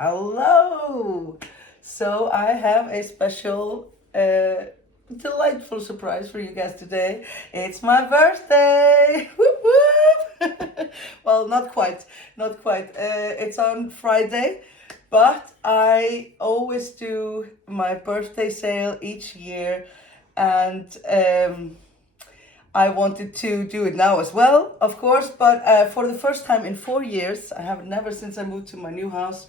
Hello! So I have a special, delightful surprise for you guys today. It's my birthday! Whoop whoop! Well, not quite, not quite. It's on Friday, but I always do my birthday sale each year, and I wanted to do it now as well, of course, but for the first time in 4 years, I have never since I moved to my new house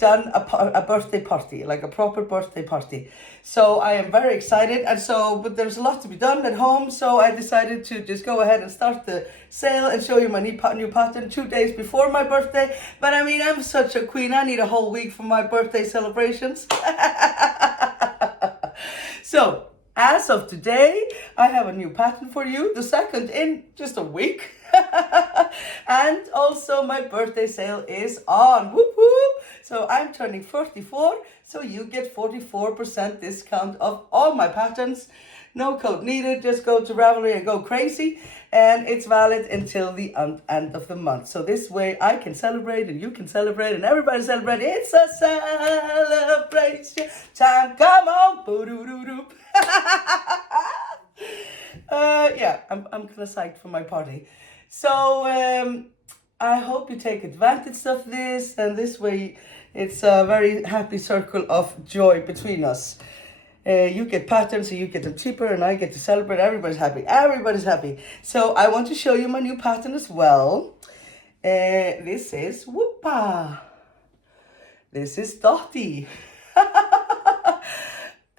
done a birthday party, like a proper birthday party. So I am very excited, and but there's a lot to be done at home, so I decided to just go ahead and start the sale and show you my new pattern 2 days before my birthday. But I mean, I'm such a queen, I need a whole week for my birthday celebrations. So, as of today, I have a new pattern for you, the second in just a week. And also my birthday sale is on. Whoop whoop. So I'm turning 44, so you get 44% discount of all my patterns. No code needed, just go to Ravelry and go crazy. And it's valid until the end of the month. So this way I can celebrate and you can celebrate and everybody celebrate. It's a celebration time. Come on. Boo-doo-doo-doo. Yeah, I'm kind of psyched for my party. So I hope you take advantage of this, and this way it's a very happy circle of joy between us. You get patterns, so you get them cheaper, and I get to celebrate. Everybody's happy. Everybody's happy. So I want to show you my new pattern as well. This is Whoopa. This is Dotty.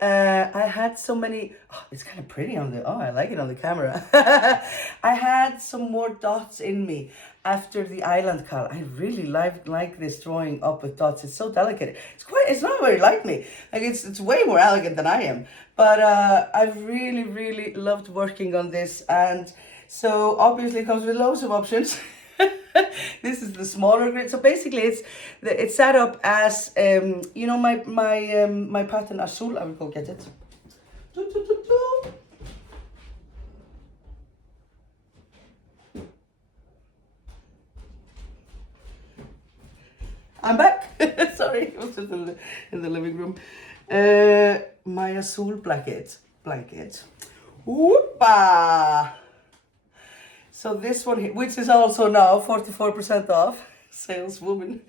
I had so many, it's kind of pretty on I like it on the camera. I had some more dots in me after the island call. I really like this drawing up with dots. It's so delicate. It's not very like me. Like it's way more elegant than I am. But I've really loved working on this. And so obviously it comes with loads of options. This is the smaller grid. So basically it's set up as you know my pattern Azul. I will go get it. I'm back. Sorry, I was just in the living room. My Azul blanket. Whoopa! So this one here, which is also now 44% off, saleswoman,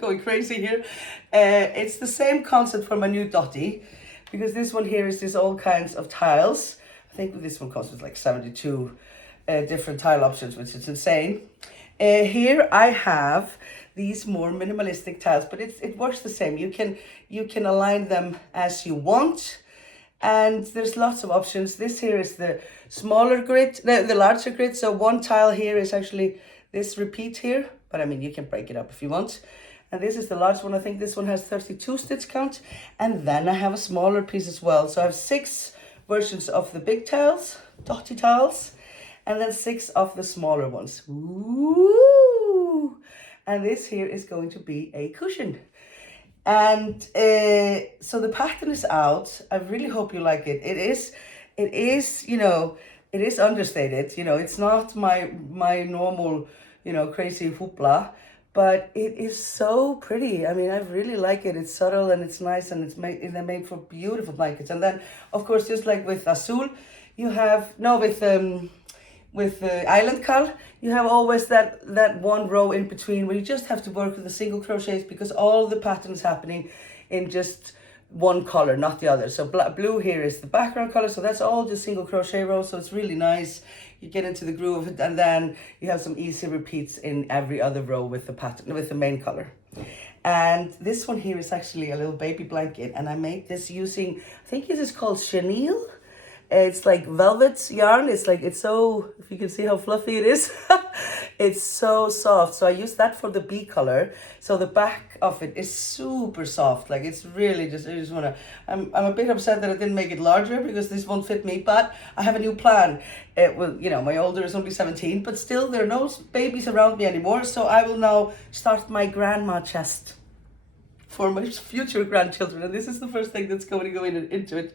going crazy here. It's the same concept for my new Dotty, because this one here is all kinds of tiles. I think this one costs like 72 different tile options, which is insane. Here I have these more minimalistic tiles, but it works the same. You can align them as you want. And there's lots of options. This here is the smaller grid, the larger grid. So one tile here is actually this repeat here, but I mean, you can break it up if you want. And this is the large one. I think this one has 32 stitch count. And then I have a smaller piece as well. So I have 6 versions of the big tiles, Dotty tiles, and then 6 of the smaller ones. Ooh! And this here is going to be a cushion. And so the pattern is out. I really hope you like it. It is, you know, it is understated. You know, it's not my normal, you know, crazy hoopla, but it is so pretty. I mean, I really like it. It's subtle and it's nice, and they're made for beautiful blankets. And then, of course, just like with Azul, you have with the island cal, you have always that one row in between where you just have to work with the single crochets, because all the pattern is happening in just one color, not the other. So blue here is the background color, so that's all just single crochet rows. So it's really nice. You get into the groove of it, and then you have some easy repeats in every other row with the pattern, with the main color. And this one here is actually a little baby blanket, and I made this using, I think this is called chenille. It's like velvet yarn. It's so, if you can see how fluffy it is, it's so soft. So I use that for the bee color. So the back of it is super soft. Like it's really just, I just wanna, I'm a bit upset that I didn't make it larger because this won't fit me, but I have a new plan. Well, you know, my older is only 17, but still there are no babies around me anymore. So I will now start my grandma chest for my future grandchildren, and this is the first thing that's going to go into it.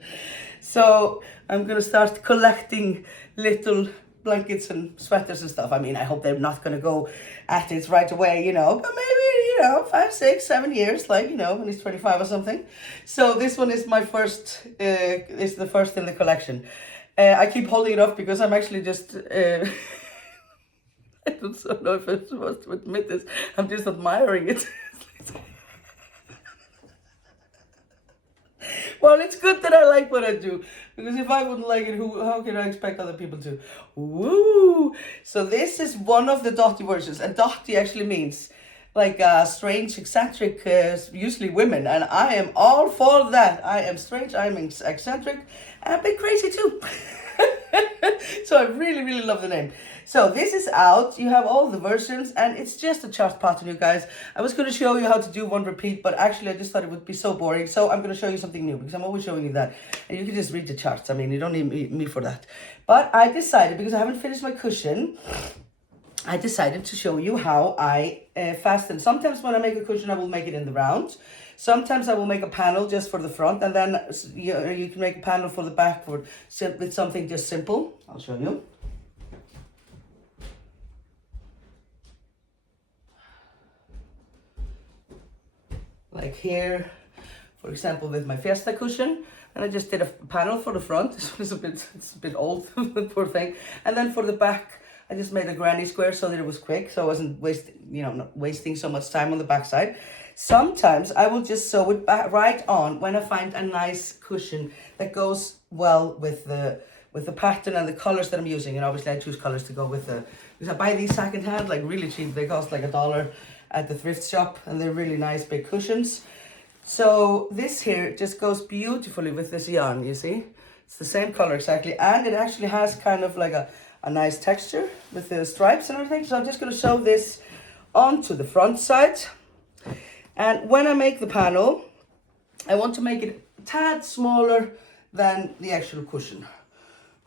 So I'm going to start collecting little blankets and sweaters and stuff. I mean, I hope they're not going to go at it right away, you know, but maybe, you know, 5, 6, 7 years, like, you know, when he's 25 or something. So this one is my first, is the first in the collection. I keep holding it up because I'm actually just, I don't know if I'm supposed to admit this, I'm just admiring it. Well, it's good that I like what I do, because if I wouldn't like it, how can I expect other people to? Woo! So this is one of the Dotty versions, and Dotty actually means like strange, eccentric, usually women, and I am all for that. I am strange, I am eccentric, and a bit crazy too. So I really, really love the name. So this is out. You have all the versions, and it's just a chart pattern, you guys. I was going to show you how to do one repeat, but actually I just thought it would be so boring. So I'm going to show you something new, because I'm always showing you that. And you can just read the charts. I mean, you don't need me for that. But I decided, because I haven't finished my cushion, I decided to show you how I fasten. Sometimes when I make a cushion, I will make it in the round. Sometimes I will make a panel just for the front, and then you can make a panel for the back with something just simple. I'll show you. Like here, for example, with my Fiesta cushion, and I just did a panel for the front. It's a bit old, poor thing. And then for the back, I just made a granny square so that it was quick, so I wasn't not wasting so much time on the back side. Sometimes I will just sew it back right on when I find a nice cushion that goes well with the pattern and the colors that I'm using. And obviously I choose colors to go with because I buy these secondhand, like really cheap. They cost like $1 at the thrift shop, and they're really nice big cushions. So this here just goes beautifully with this yarn, you see? It's the same color exactly, and it actually has kind of like a nice texture with the stripes and everything. So I'm just going to sew this onto the front side. And when I make the panel, I want to make it a tad smaller than the actual cushion.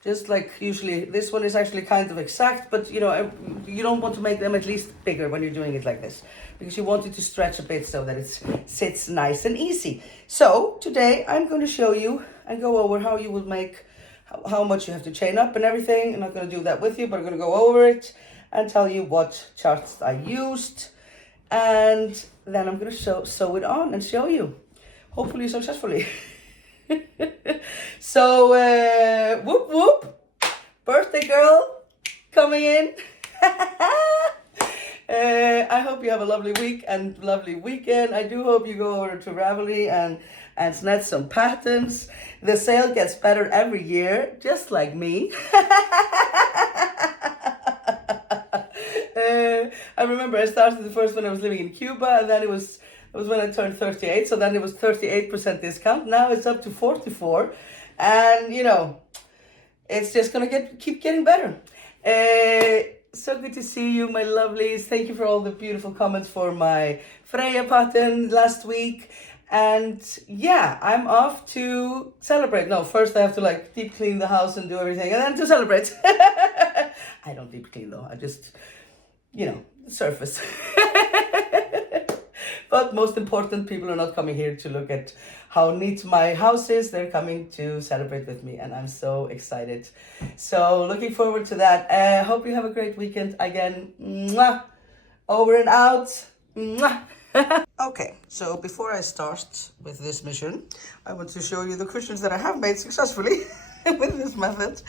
Just like usually, this one is actually kind of exact, but you know, you don't want to make them at least bigger when you're doing it like this, because you want it to stretch a bit so that it sits nice and easy. So today I'm going to show you and go over how you will make, how much you have to chain up and everything. I'm not going to do that with you, but I'm going to go over it and tell you what charts I used. And then I'm going to sew it on and show you, hopefully successfully. So, whoop whoop, birthday girl coming in. I hope you have a lovely week and lovely weekend. I do hope you go over to Ravelry and snatch some patterns. The sale gets better every year, just like me. I remember I started the first when I was living in Cuba, and then it was when I turned 38, so then it was 38% discount. Now it's up to 44, and you know, it's just gonna keep getting better. So good to see you, my lovelies. Thank you for all the beautiful comments for my Freya pattern last week. And yeah, I'm off to celebrate. No, first I have to like deep clean the house and do everything, and then to celebrate. I don't deep clean though, I just, you know, surface. But most important, people are not coming here to look at how neat my house is. They're coming to celebrate with me, and I'm so excited. So looking forward to that. Hope you have a great weekend again. Mwah! Over and out. Mwah! Okay, so before I start with this mission, I want to show you the cushions that I have made successfully with this method.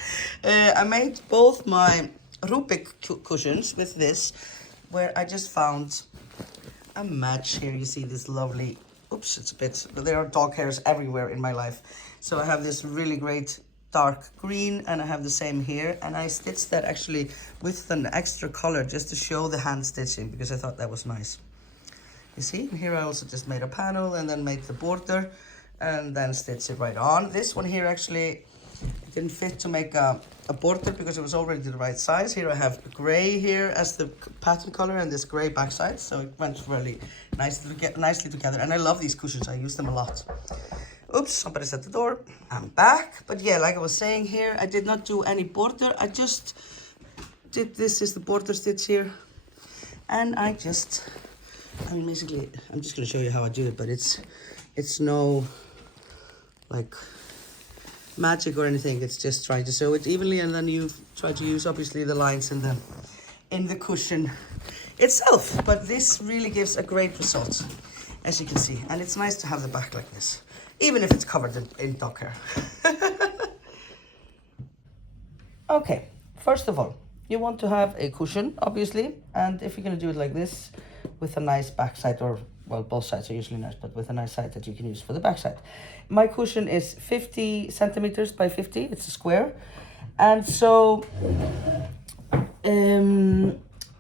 I made both my Rubik cushions with this, where I just found a match. Here you see this lovely, oops, it's a bit, there are dog hairs everywhere in my life. So I have this really great dark green, and I have the same here, and I stitched that actually with an extra color just to show the hand stitching, because I thought that was nice. You see, here I also just made a panel and then made the border and then stitch it right on. This one here actually, I didn't fit to make a border because it was already the right size. Here I have gray here as the pattern color and this gray backside, so it went really nicely together. And I love these cushions, I use them a lot. Oops, somebody's at the door. I'm back. But yeah, like I was saying here, I did not do any border. I just did, this is the border stitch here. And basically, I'm just gonna show you how I do it, but it's no like magic or anything. It's just trying to sew it evenly, and then you try to use obviously the lines in the cushion itself. But this really gives a great result, as you can see, and it's nice to have the back like this, even if it's covered in dog hair. Okay, first of all, you want to have a cushion, obviously, and if you're going to do it like this with a nice back side, or well, both sides are usually nice, but with a nice side that you can use for the back side. My cushion is 50 centimeters by 50, it's a square, and so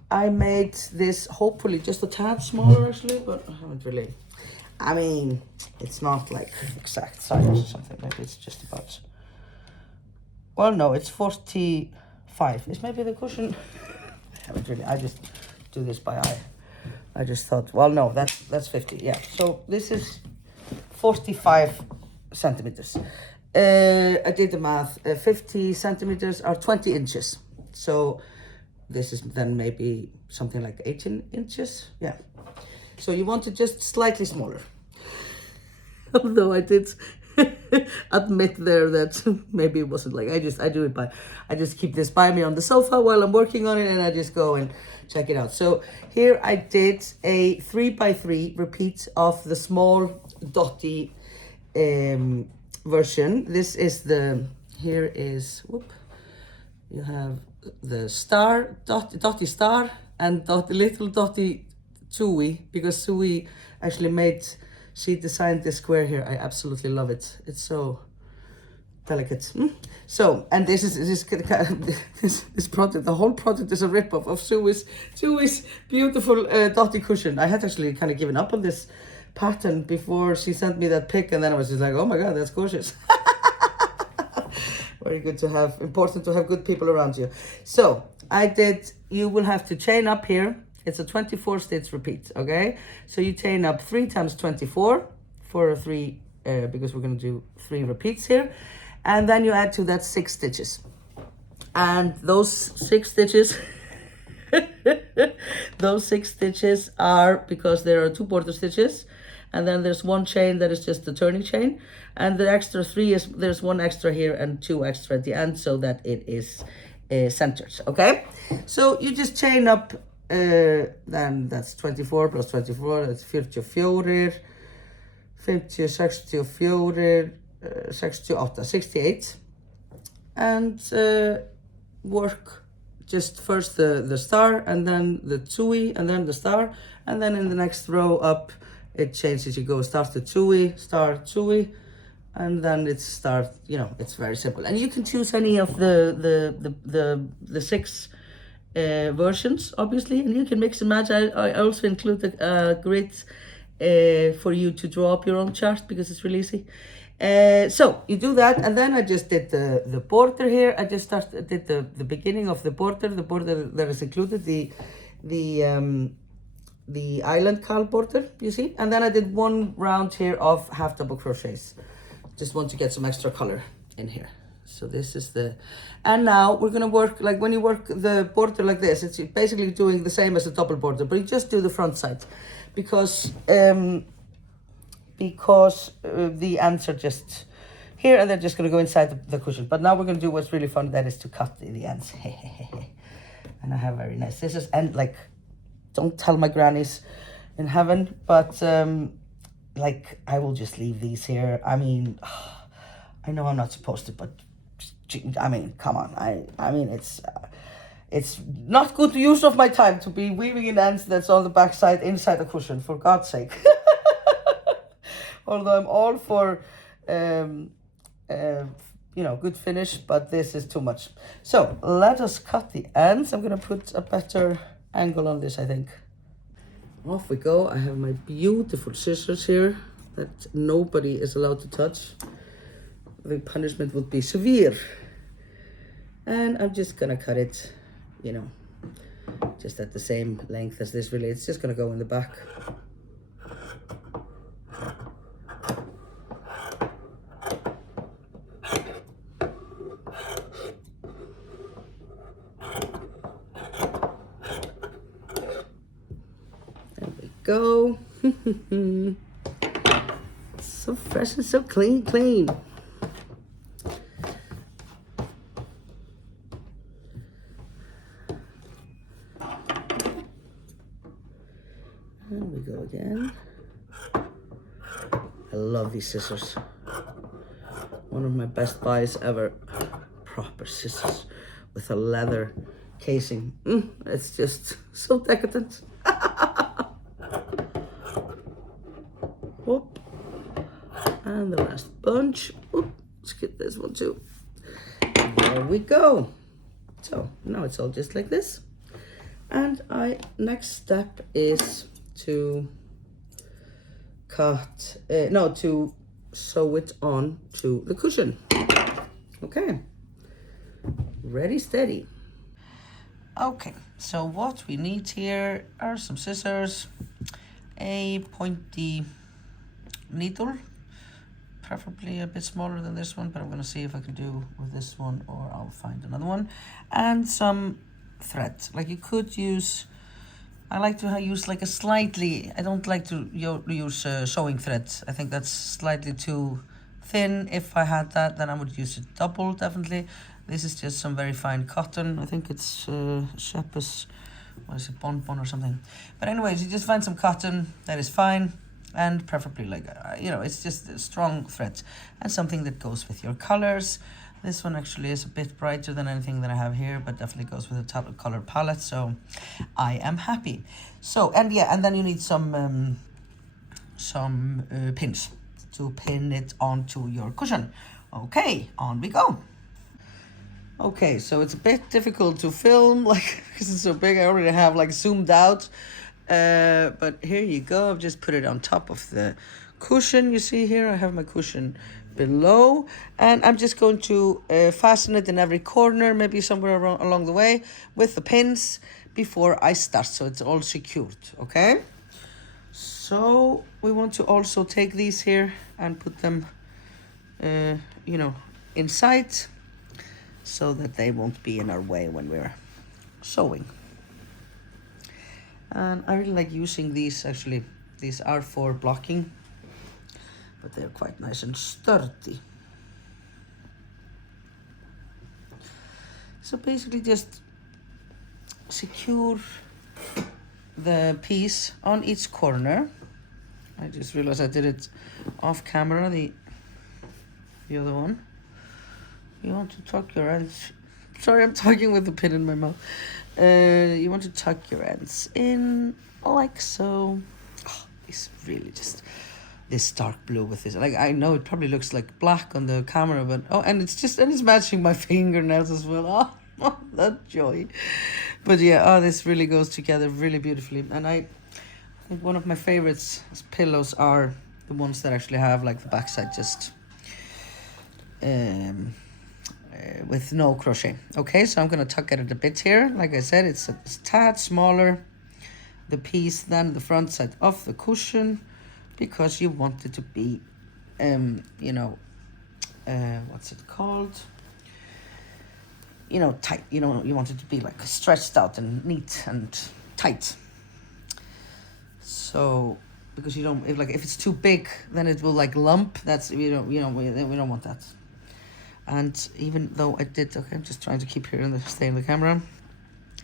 I made this hopefully just a tad smaller actually, but I haven't really, I mean, it's not like exact size or something, maybe it's just about, well no, it's 45 is maybe the cushion. I haven't really, I just do this by eye. I just thought, well no, that's 50, yeah. So this is 45 centimeters. I did the math, 50 centimeters are 20 inches. So this is then maybe something like 18 inches, yeah. So you want it just slightly smaller. Although I did admit there that maybe it wasn't like, I just keep this by me on the sofa while I'm working on it, and I just go and check it out. So here I did a 3x3 repeat of the small Dotty version. This is here is, you have the star, Dotty star, and little Dotty Sui, because Sui actually she designed this square here. I absolutely love it. It's so delicate. So, and this project, the whole project is a rip-off of Sui's beautiful Dotty cushion. I had actually kind of given up on this pattern before she sent me that pic, and then I was just like, oh my god, that's gorgeous. Very good to have, important to have good people around you. So you will have to chain up here. It's a 24 stitch repeat, okay? So you chain up 3 times 24 for 3, because we're gonna do 3 repeats here. And then you add to that 6 stitches. And those 6 stitches, are, because there are 2 border stitches, and then there's 1 chain that is just the turning chain. And the extra 3 is, there's 1 extra here and 2 extra at the end, so that it is centered, okay? So you just chain up, then that's 24 plus 24, that's 44, 50, 64, 68, 68. And work just first the star, and then the Tsui, and then the star, and then in the next row up, it changes. You go start the Tsui, star, Tsui, and then it's start, you know, it's very simple. And you can choose any of the 6 versions, obviously, and you can mix and match. I also include a grid for you to draw up your own chart, because it's really easy. So you do that, and then I just did the border here. I just did the beginning of the border that is included, the island cal border, you see, and then I did 1 round here of half double crochets. Just want to get some extra color in here. So this is and now we're gonna work, like when you work the border like this, it's basically doing the same as a double border, but you just do the front side, because the ends are just here, and they're just gonna go inside the cushion. But now we're gonna do what's really fun, that is to cut the ends. And I have very nice scissors, and like, don't tell my grannies in heaven, but like, I will just leave these here. I mean, I know I'm not supposed to, but I mean, come on. I mean, it's not good use of my time to be weaving in ends that's on the back side inside the cushion, for God's sake. Although I'm all for, you know, good finish, but this is too much. So let us cut the ends. I'm gonna put a better angle on this, I think. Off we go. I have my beautiful scissors here that nobody is allowed to touch. The punishment would be severe And I'm just gonna cut it, you know, just at the same length as this really. It's just gonna go in the back. There we go. So fresh and so clean. And we go again. I love these scissors. One of my best buys ever. Proper scissors with a leather casing. It's just so decadent. Whoop. And the last bunch. Oop, let's get this one too. There we go. So now it's all just like this. And next step is to to sew it on to the cushion. Okay, ready, steady. Okay, so what we need here are some scissors, a pointy needle, preferably a bit smaller than this one, but I'm gonna see if I can do with this one or I'll find another one, and some thread. Like you could use, I like to use like a slightly, I don't like to use sewing thread. I think that's slightly too thin. If I had that, then I would use it double, definitely. This is just some very fine cotton. I think it's Shepherd's, what is it, bonbon or something. But anyways, you just find some cotton that is fine, and preferably like, you know, it's just a strong thread and something that goes with your colors. This one actually is a bit brighter than anything that I have here, but definitely goes with the color palette, so I am happy. So, and yeah, and then you need some pins to pin it onto your cushion. Okay, on we go. Okay, so it's a bit difficult to film, like, because it's so big. I already have like zoomed out, but here you go. I've just put it on top of the cushion. You see here, I have my cushion below, and I'm just going to fasten it in every corner, maybe somewhere along the way with the pins before I start, so it's all secured. Okay, so we want to also take these here and put them you know, inside, so that they won't be in our way when we're sewing. And I really like using these, actually. These are for blocking, but they're quite nice and sturdy. So basically just secure the piece on each corner. I just realized I did it off camera, the other one. You want to tuck your ends. Sorry, I'm talking with the pin in my mouth. You want to tuck your ends in like so. Oh, it's really just this dark blue with this. Like, I know it probably looks like black on the camera, but and it's matching my fingernails as well. Oh, that joy. But yeah, this really goes together really beautifully. And I think one of my favorites pillows are the ones that actually have like the backside just with no crochet. Okay, so I'm gonna tuck at it a bit here. Like I said, it's a tad smaller, the piece, than the front side of the cushion, because you want it to be you know, what's it called, you know, tight. You know, you want it to be like stretched out and neat and tight. So because you don't, if it's too big, then it will like lump. That's, we don't want that. And even though I did, okay, I'm just trying to keep here stay in the camera.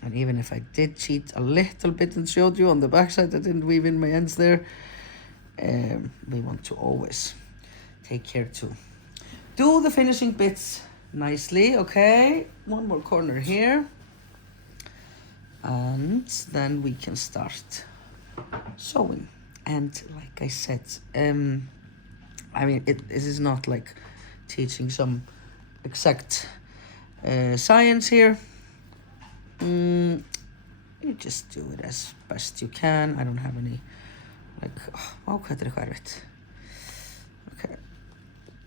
And even if I did cheat a little bit and showed you on the backside, I didn't weave in my ends there. We want to always take care to do the finishing bits nicely. Okay, one more corner here. And then we can start sewing. And like I said, I mean, this is not like teaching some exact science here. You just do it as best you can. I don't have any like, okay,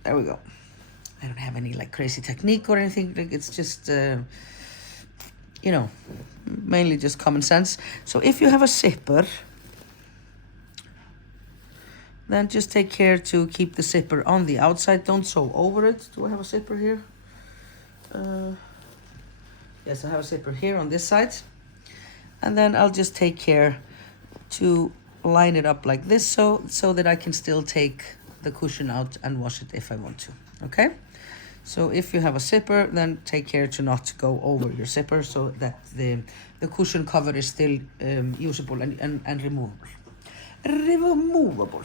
there we go. I don't have any like crazy technique or anything. Like it's just, you know, mainly just common sense. So if you have a zipper, then just take care to keep the zipper on the outside. Don't sew over it. Do I have a zipper here? Yes, I have a zipper here on this side. And then I'll just take care to line it up like this so that I can still take the cushion out and wash it if I want to. Okay? So if you have a zipper, then take care to not go over your zipper so that the cushion cover is still usable and removable. Removable.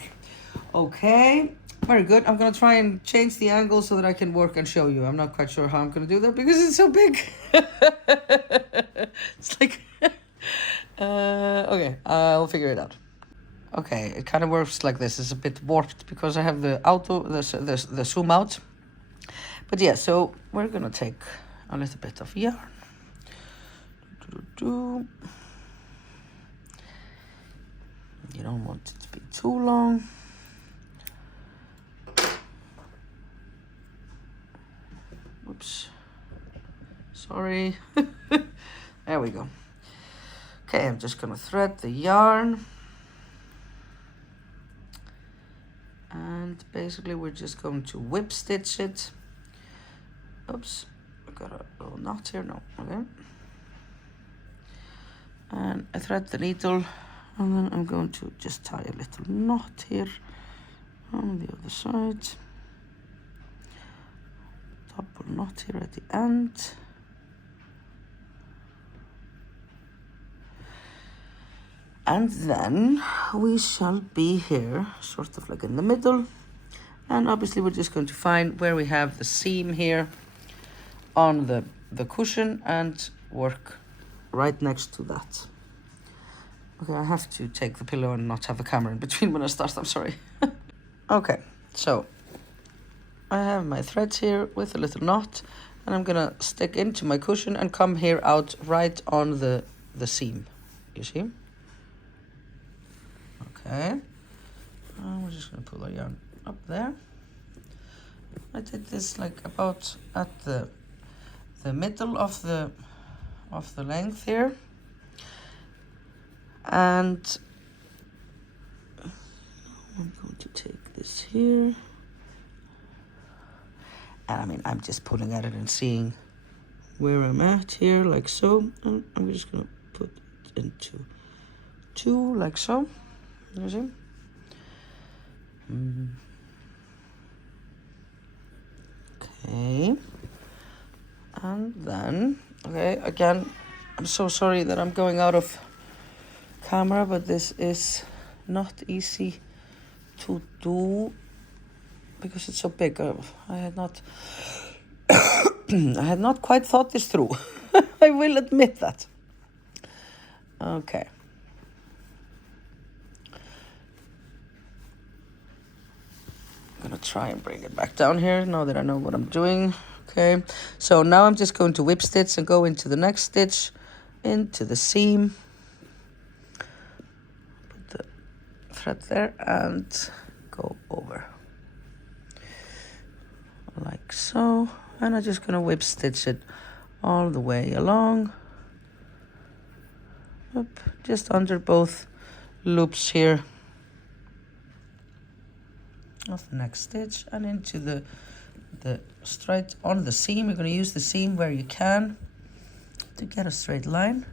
Okay, very good. I'm gonna try and change the angle so that I can work and show you. I'm not quite sure how I'm gonna do that because it's so big. It's like, okay, I'll figure it out. Okay, it kind of works like this. It's a bit warped because I have the zoom out. But yeah, so we're gonna take a little bit of yarn. You don't want it to be too long. Oops, sorry. There we go. Okay, I'm just gonna thread the yarn. And basically we're just going to whip stitch it. Oops, I got a little knot here, no, okay. And I thread the needle, and then I'm going to just tie a little knot here on the other side. Double knot here at the end. And then we shall be here, sort of like in the middle. And obviously we're just going to find where we have the seam here on the cushion and work right next to that. Okay, I have to take the pillow and not have the camera in between when I start, I'm sorry. Okay, so I have my threads here with a little knot, and I'm gonna stick into my cushion and come here out right on the seam, you see? Okay, and we're just gonna pull our yarn up there. I did this like about at the middle of the length here, and I'm going to take this here, and I mean I'm just pulling at it and seeing where I'm at here, like so, and I'm just gonna put it into two, like so. You see? Okay, and then, okay, again, I'm so sorry that I'm going out of camera, but this is not easy to do because it's so big. I had not I had not quite thought this through. I will admit that. Okay. I'm gonna try and bring it back down here now that I know what I'm doing. Okay, so now I'm just going to whip stitch and go into the next stitch, into the seam, put the thread there and go over like so, and I'm just gonna whip stitch it all the way along, up just under both loops here of the next stitch, and into the straight on the seam. You're going to use the seam where you can to get a straight line.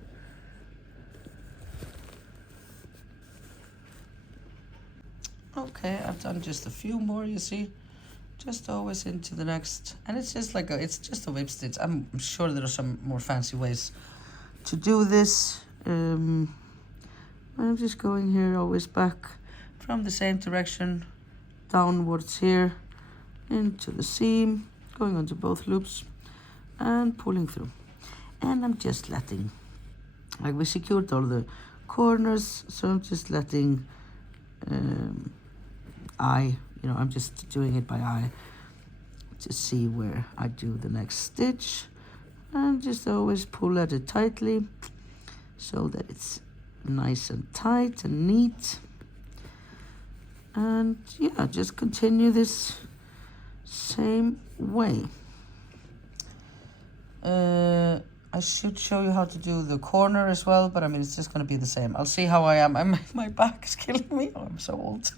Okay, I've done just a few more, you see, just always into the next, and it's just like it's just a whip stitch. I'm sure there are some more fancy ways to do this. I'm just going here always back from the same direction downwards here into the seam, going onto both loops and pulling through. And I'm just letting, like we secured all the corners, so I'm just letting I'm just doing it by eye to see where I do the next stitch, and just always pull at it tightly so that it's nice and tight and neat. And yeah, just continue this same way. I should show you how to do the corner as well, but I mean, it's just going to be the same. I'll see how I am. My back is killing me. Oh, I'm so old.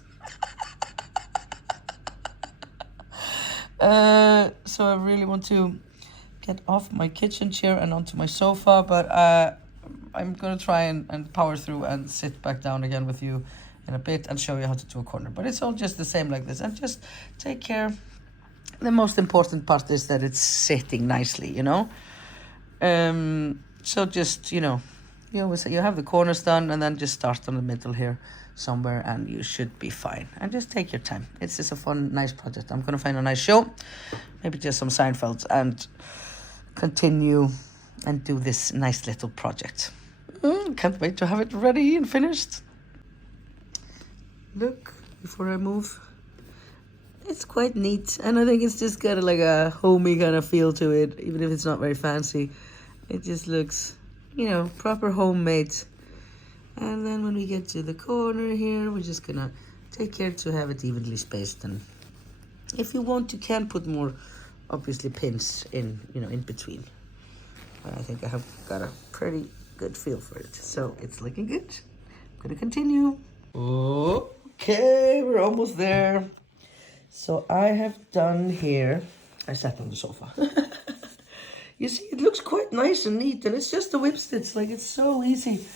So I really want to get off my kitchen chair and onto my sofa, but I'm going to try and power through and sit back down again with you in a bit and show you how to do a corner. But it's all just the same like this, and just take care. The most important part is that it's sitting nicely, you know. So just, you know, you have the corners done, and then just start on the middle here somewhere, and you should be fine. And just take your time. It's just a fun, nice project. I'm going to find a nice show, maybe just some Seinfeld, and continue and do this nice little project. Can't wait to have it ready and finished. Look, before I move, it's quite neat, and I think it's just got like a homey kind of feel to it, even if it's not very fancy. It just looks, you know, proper homemade. And then when we get to the corner here, we're just gonna take care to have it evenly spaced. And if you want, you can put more, obviously, pins in, you know, in between. But I think I have got a pretty good feel for it, so it's looking good. I'm gonna continue. Okay, we're almost there. So I have done here, I sat on the sofa. You see, it looks quite nice and neat, and it's just a whip stitch, like it's so easy.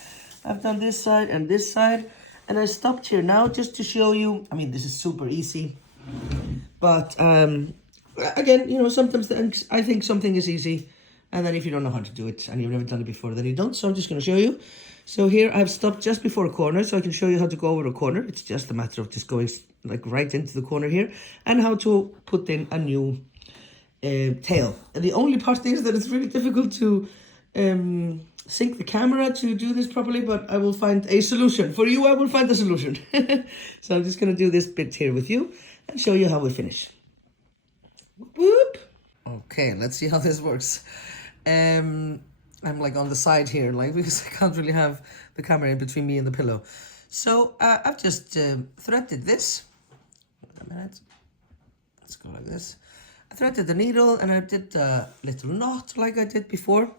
I've done this side and this side, and I stopped here now just to show you. I mean, this is super easy, but again, you know, sometimes I think something is easy, and then if you don't know how to do it and you've never done it before, then you don't. So I'm just going to show you. So here I've stopped just before a corner, so I can show you how to go over a corner. It's just a matter of just going like right into the corner here, and how to put in a new tail. And the only part is that it's really difficult to sync the camera to do this properly, but I will find a solution. For you, I will find a solution. So I'm just going to do this bit here with you and show you how we finish. Whoop. Okay, let's see how this works. I'm like on the side here, like, because I can't really have the camera in between me and the pillow. So I've just threaded this. Wait a minute. Let's go like this. I threaded the needle, and I did a little knot like I did before.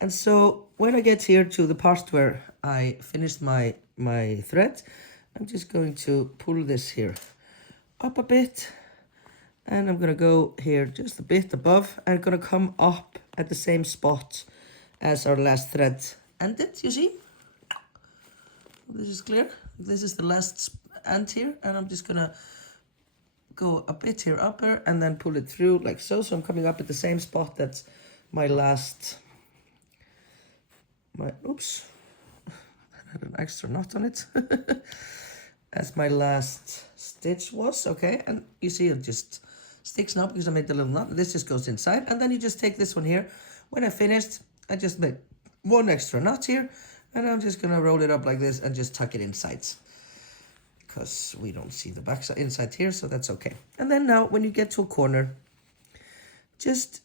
And so when I get here to the part where I finished my thread, I'm just going to pull this here up a bit, and I'm going to go here just a bit above, and I'm going to come up at the same spot as our last thread ended, you see? This is clear. This is the last end here, and I'm just going to go a bit here upper and then pull it through like so. So I'm coming up at the same spot that's my last, oops, I had an extra knot on it. As my last stitch was, okay. And you see it just sticks now because I made the little knot. This just goes inside, and then you just take this one here. When I finished, I just made one extra knot here, and I'm just gonna roll it up like this and just tuck it inside, because we don't see the back side inside here, so that's okay. And then now when you get to a corner, just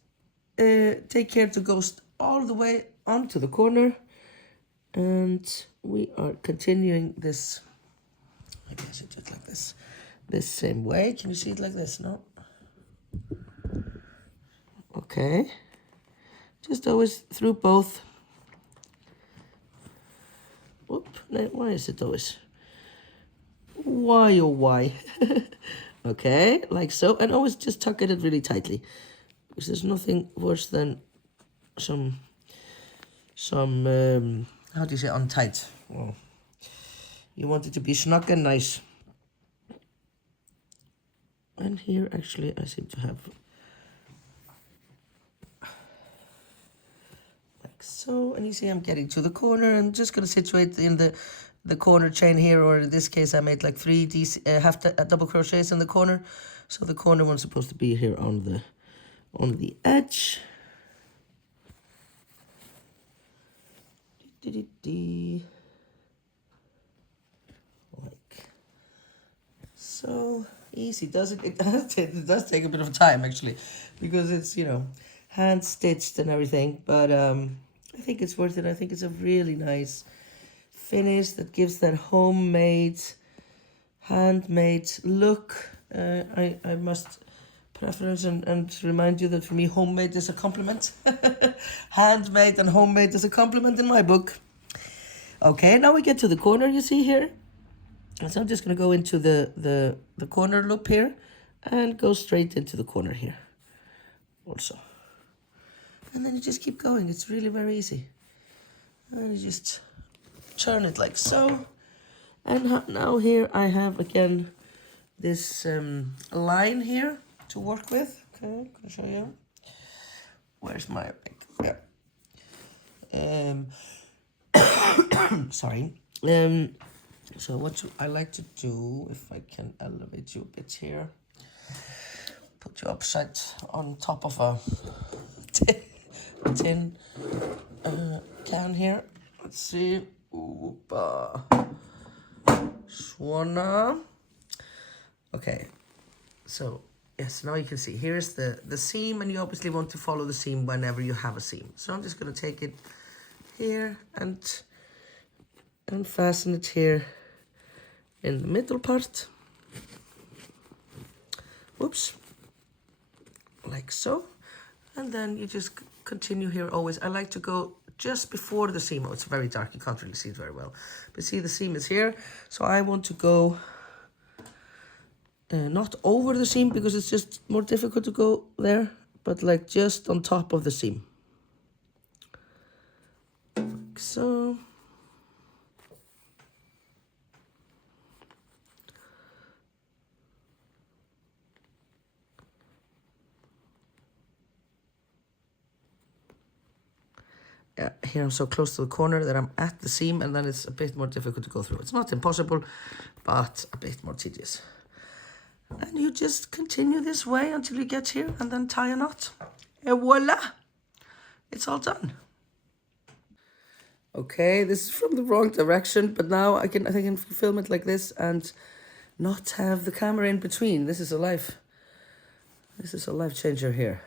take care to go all the way onto the corner, and we are continuing this. Maybe I should just like this same way. Can you see it like this? No? Okay. Just always through both. Whoop, why is it always? Why, oh why? Okay, like so. And always just tuck it in really tightly, because there's nothing worse than some how do you say, untight? Well, you want it to be snug and nice. And here actually I seem to have like so, and you see I'm getting to the corner. I'm just going to situate in the corner chain here, or in this case I made like 3 double crochets in the corner, so the corner one's supposed to be here on the edge. Like so. Easy, does it? It does take a bit of time actually, because it's, you know, hand stitched and everything, but I think it's worth it. I think it's a really nice finish that gives that homemade, handmade look. I must preference and remind you that for me, homemade is a compliment. Handmade and homemade is a compliment in my book. Okay, now we get to the corner you see here. So I'm just going to go into the corner loop here and go straight into the corner here also. And then you just keep going. It's really very easy. And you just turn it like so. And now here I have again this line here to work with. Okay, I'm going to show you. Where's my, yeah. Sorry. So what I like to do, if I can elevate you a bit here, put you upside on top of a tin can here. Let's see. Oopa. Swana. Okay. So yes, now you can see here's the seam, and you obviously want to follow the seam whenever you have a seam. So I'm just going to take it here and fasten it here in the middle part. Whoops. Like so. And then you just continue here always. I like to go just before the seam. Oh, it's very dark. You can't really see it very well. But see, the seam is here. So I want to go not over the seam because it's just more difficult to go there, but like just on top of the seam. Like so. Yeah, here I'm so close to the corner that I'm at the seam, and then it's a bit more difficult to go through. It's not impossible, but a bit more tedious. And you just continue this way until you get here and then tie a knot. And voila! It's all done. Okay, this is from the wrong direction, but now I think I can film it like this and not have the camera in between. This is a life changer here.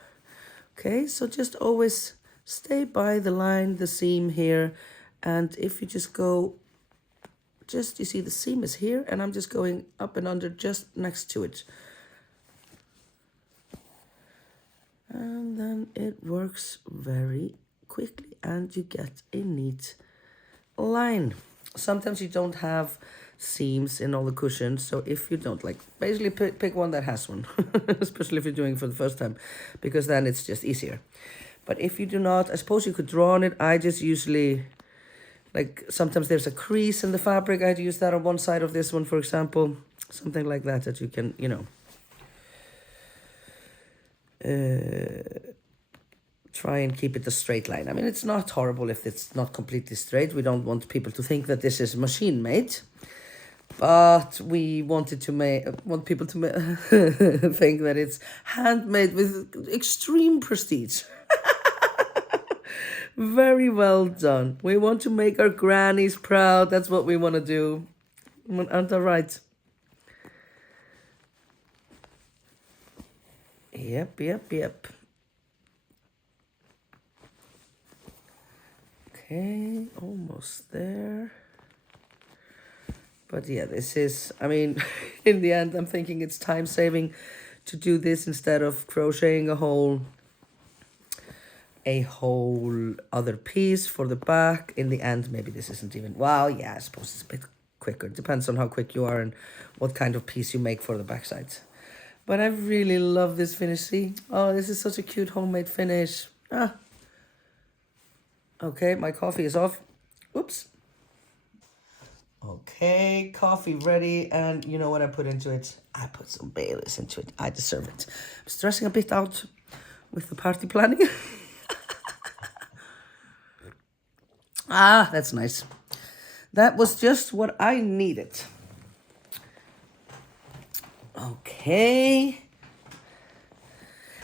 Okay, so just always stay by the line, the seam here, and if you just go, you see the seam is here, and I'm just going up and under just next to it. And then it works very quickly, and you get a neat line. Sometimes you don't have seams in all the cushions, so if you don't, like, basically pick one that has one, especially if you're doing it for the first time, because then it's just easier. But if you do not, I suppose you could draw on it. I just usually, like, sometimes there's a crease in the fabric. I'd use that on one side of this one, for example. Something like that, that you can, you know, try and keep it a straight line. I mean, it's not horrible if it's not completely straight. We don't want people to think that this is machine made. But we wanted to want people to think that it's handmade with extreme prestige. Very well done. We want to make our grannies proud. That's what we want to do. Aren't I right? Yep. Okay, almost there. But yeah, this is, I mean, in the end, I'm thinking it's time saving to do this instead of crocheting a whole other piece for the back. In the end, maybe this isn't even, well, yeah, I suppose it's a bit quicker. It depends on how quick you are and what kind of piece you make for the back sides. But I really love this finish. See? Oh, this is such a cute homemade finish. Okay, my coffee is off. Oops. Okay, coffee ready, and you know what I put into it? I put some Baileys into it. I deserve it. I'm stressing a bit out with the party planning. That's nice. That was just what I needed. Okay.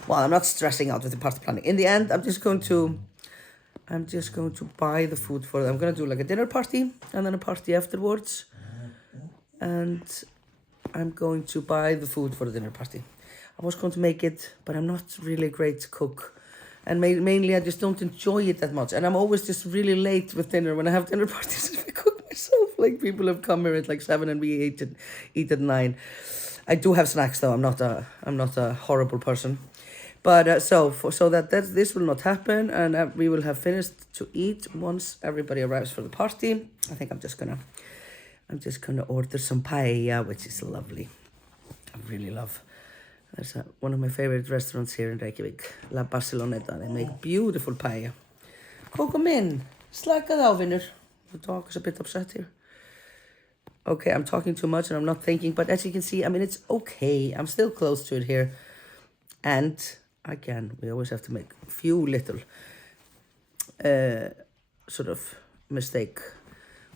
Well, I'm not stressing out with the party planning. In the end, I'm just going to buy the food for them. I'm going to do like a dinner party and then a party afterwards. And I'm going to buy the food for the dinner party. I was going to make it, but I'm not really a great cook. And mainly I just don't enjoy it that much. And I'm always just really late with dinner when I have dinner parties. If I cook myself, like people have come here at like 7 and we eat at 9. I do have snacks though. I'm not a horrible person. But so that this will not happen, and we will have finished to eat once everybody arrives for the party. I think I'm just gonna order some paella, which is lovely. I really love. There's one of my favorite restaurants here in Reykjavik, La Barceloneta. They make beautiful paella. Come in, slakað á vinur. The dog is a bit upset here. Okay, I'm talking too much and I'm not thinking, but as you can see, I mean, it's okay. I'm still close to it here. And again, we always have to make a few little sort of mistake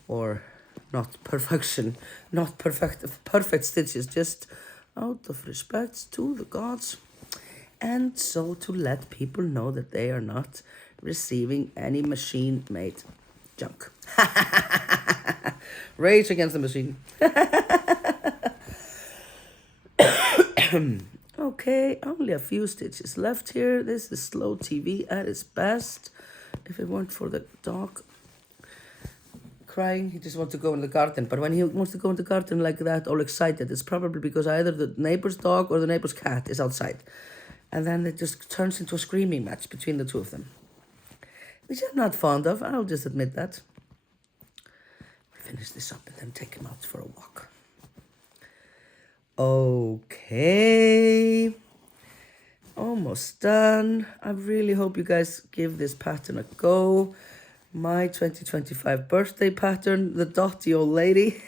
or not perfection, not perfect stitches, just out of respect to the gods. And so to let people know that they are not receiving any machine-made junk. Rage against the machine. Okay, only a few stitches left here. This is slow TV at its best. If it weren't for the dog crying, he just wants to go in the garden. But when he wants to go in the garden like that, all excited, it's probably because either the neighbor's dog or the neighbor's cat is outside. And then it just turns into a screaming match between the two of them, which I'm not fond of. I'll just admit that. Finish this up and then take him out for a walk. Okay. Almost done. I really hope you guys give this pattern a go. My 2025 birthday pattern, the Dotty old lady.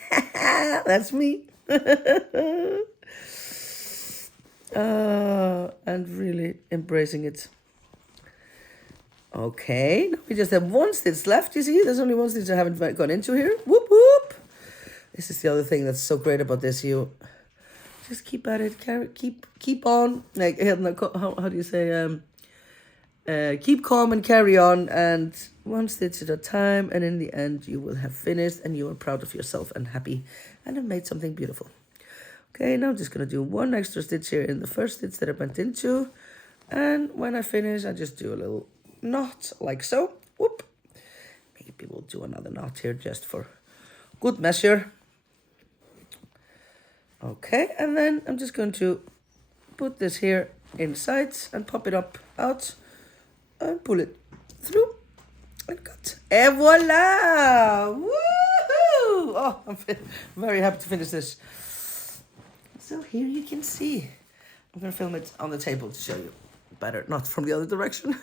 That's me. And really embracing it. Okay, now we just have one stitch left, you see? There's only one stitch I haven't gone into here. Whoop, whoop. This is the other thing that's so great about this. You just keep at it, keep on. Like, how do you say? Keep calm and carry on, and one stitch at a time, and in the end you will have finished and you are proud of yourself and happy and have made something beautiful. Okay, now I'm just going to do one extra stitch here in the first stitch that I went into, and when I finish I just do a little knot like so. Whoop. Maybe we'll do another knot here just for good measure. Okay, and then I'm just going to put this here inside and pop it up out and pull it through and cut. Et voila! Woohoo! Oh, I'm very happy to finish this. So here you can see. I'm going to film it on the table to show you better, not from the other direction.